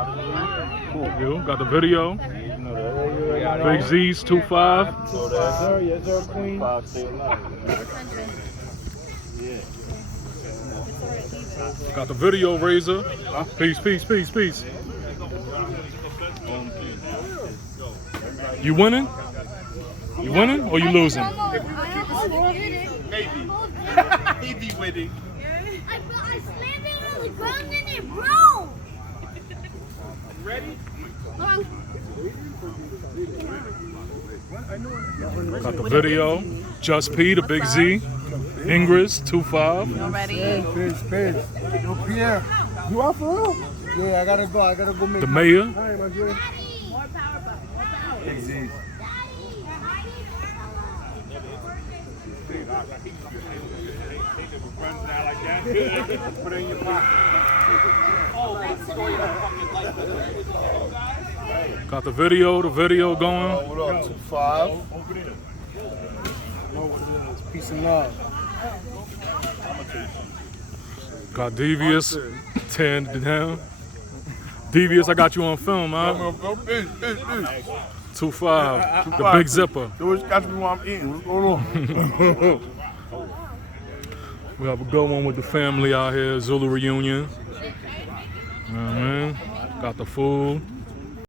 You got the video. Big Z's 2-5. Yes, sir, Queen. Got the video, Razor. Peace, peace, peace, peace. You winning? You winning or you losing? Maybe. He be winning. I slammed it on the ground and it broke. Ready? Got the video. Just P, the Big Z. Ingress 2-5. Ready? Space. Yo, Pierre. You out for real? Yeah, I gotta go make The mayor. All right, my dear. More power, Big Z. Put it in your pocket. Got the video going. What up? 2-5. Know what it is. Peace and love. Got Devious 10 down. Devious, I got you on film, man. 2-5. The big zipper. So what's got me while I'm eating? What's going on? We have a good one with the family out here, Zulu reunion. You know what I mean? Got the food.